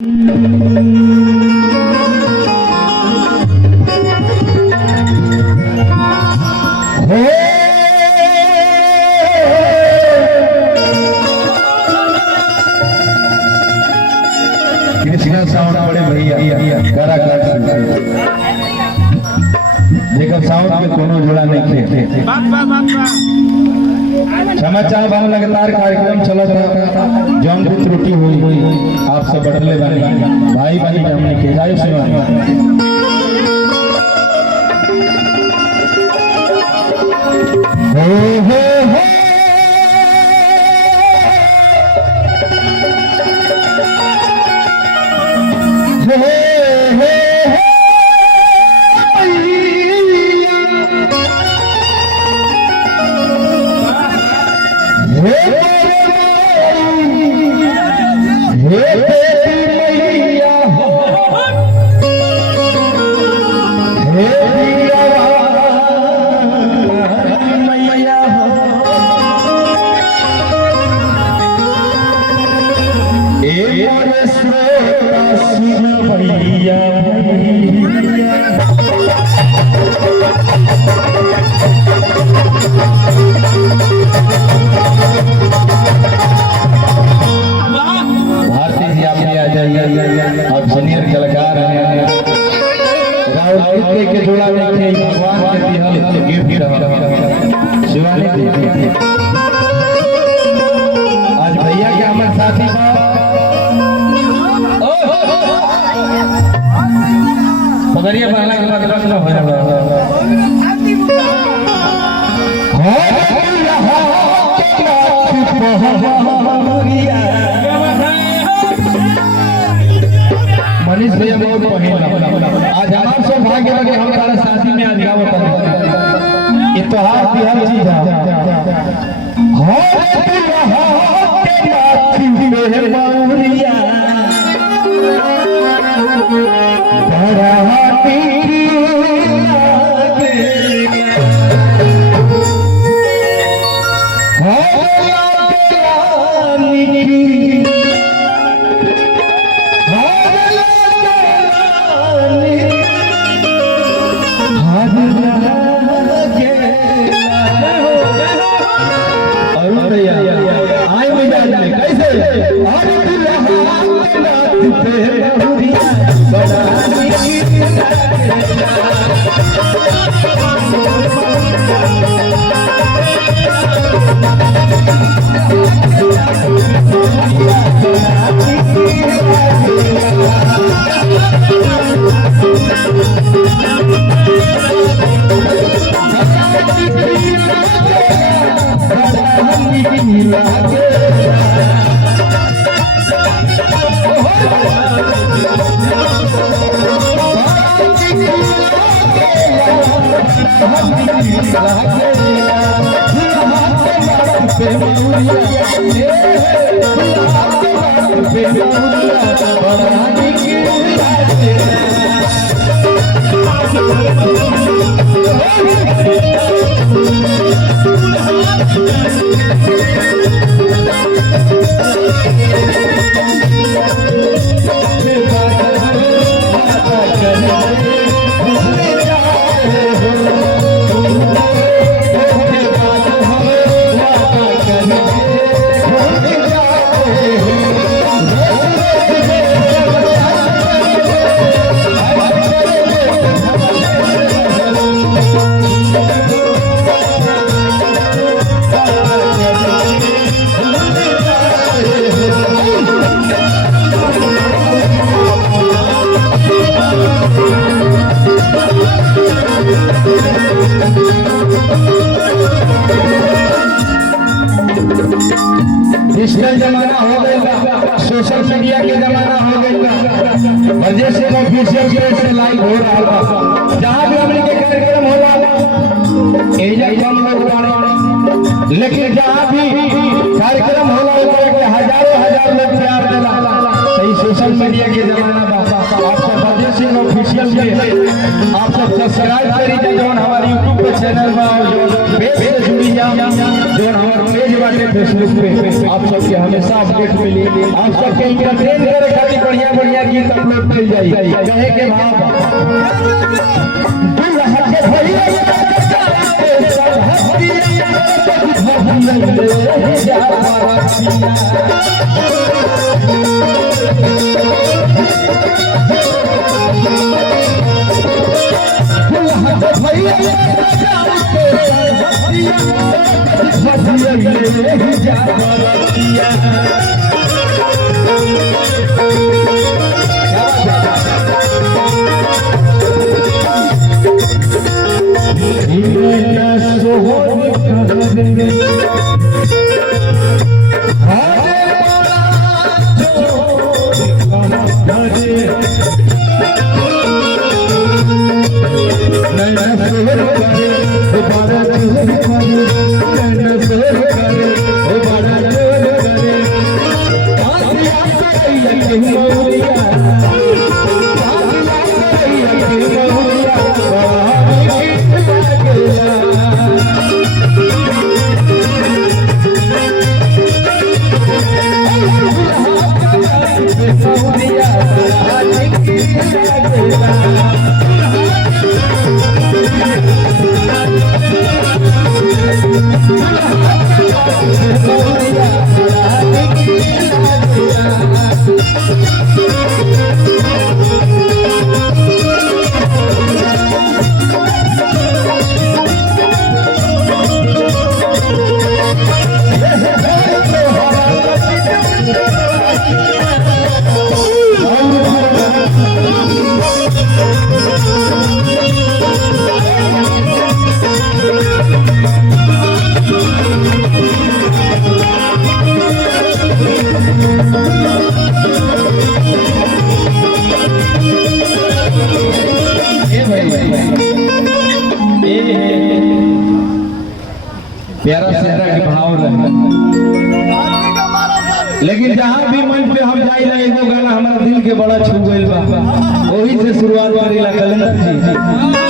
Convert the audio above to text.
Krishna sound बड़े भैया करा कर देखो साउंड में कोनो जोड़ा नहीं थे। समाचार बन लगातार कार्यक्रम चलत है, जौन भी त्रुटि हुई आप सब बदले बने भाई बहन हमने के जाय सुना हो आप सीनियर कलाकार हैं, के जोड़ा नहीं भगवान के दिहल गिफ्ट शिवानी जी आज भैया के हमारे साथी पगड़िया बहला के बाद रख लो मनीष भैया बहुत पहले आज हमारे सौभाग्य लगे हम तारा साथी में आज गावत है इतिहास की हर चीज हो के लाठी में बाउरिया बड़ा पीरी लागे डिजिटल जमाना हो गया, सोशल मीडिया के जमाना हो गया, वजह से ऑफिशियल पेज से लाइव हो रहा है। जहाँ भी हमने के कार्यक्रम होला एजेंट हम लोग बाड़े, लेकिन जहाँ भी कार्यक्रम होला के हजारों हजार लोग प्यार देला। तो सोशल मीडिया के जमाना बा, आपको वजह से ऑफिशियल के आप सब सब्सक्राइब करी जो हमारे यूट्यूब पे चैनल में और जो पेज से जुड़ी जा जो हमारे पेज बाटे फेसबुक पे आप सबके हमेशा अपडेट मिली आप सबके इंटरटेन करे खातिर बढ़िया बढ़िया गीत अपलोड कइल जाई कहे के भाव दुल्हा के भैया सब हस्ती भैया जा प्यारा सेहरा के भाव रहे लेकिन जहाँ भी मंच पे हम जाई रहे एगो गाना हमारा दिल के बड़ा छू गइल बा वही से शुरुआत करेला कलेंदर जी